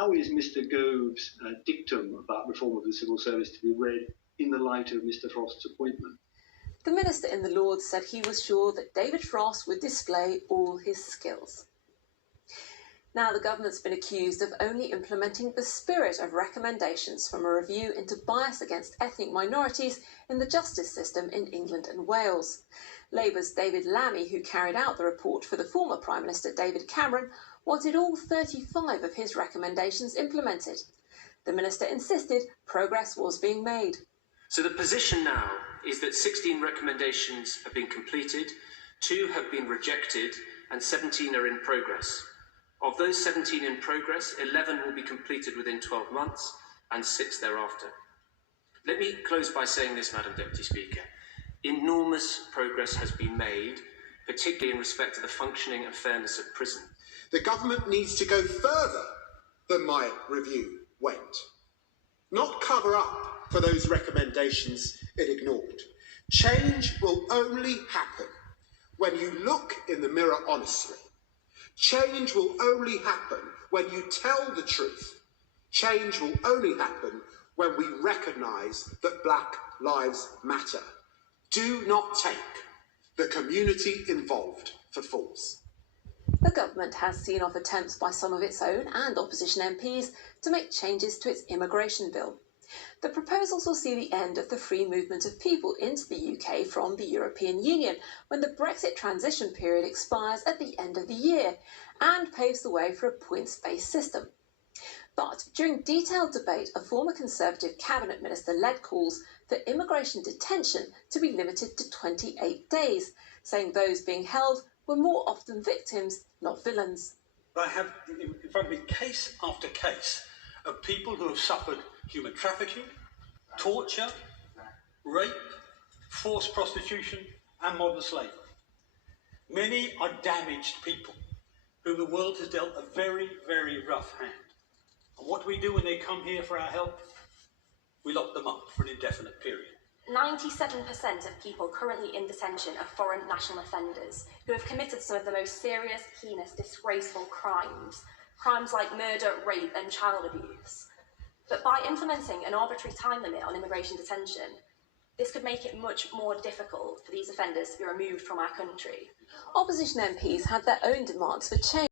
how is Mr Gove's dictum about reform of the civil service to be read in the light of Mr Frost's appointment? The minister in the Lords said he was sure that David Frost would display all his skills. Now, the government's been accused of only implementing the spirit of recommendations from a review into bias against ethnic minorities in the justice system in England and Wales. Labour's David Lammy, who carried out the report for the former Prime Minister David Cameron, wanted all 35 of his recommendations implemented. The minister insisted progress was being made. So the position now is that 16 recommendations have been completed, 2 have been rejected, and 17 are in progress. Of those 17 in progress, 11 will be completed within 12 months and 6 thereafter. Let me close by saying this, Madam Deputy Speaker. Enormous progress has been made, particularly in respect to the functioning and fairness of prison. The government needs to go further than my review went. Not cover up for those recommendations it ignored. Change will only happen when you look in the mirror honestly. Change will only happen when you tell the truth. Change will only happen when we recognise that Black Lives Matter. Do not take the community involved for fools. The government has seen off attempts by some of its own and opposition MPs to make changes to its immigration bill. The proposals will see the end of the free movement of people into the UK from the European Union when the Brexit transition period expires at the end of the year and paves the way for a points-based system. But during detailed debate, a former Conservative Cabinet Minister led calls for immigration detention to be limited to 28 days, saying those being held were more often victims, not villains. I have in front of me case after case of people who have suffered human trafficking, torture, rape, forced prostitution and modern slavery. Many are damaged people whom the world has dealt a very, very rough hand. And what do we do when they come here for our help? We lock them up for an indefinite period. 97% of people currently in detention are foreign national offenders who have committed some of the most serious, heinous, disgraceful crimes. Crimes like murder, rape and child abuse. But by implementing an arbitrary time limit on immigration detention, this could make it much more difficult for these offenders to be removed from our country. Opposition MPs had their own demands for change.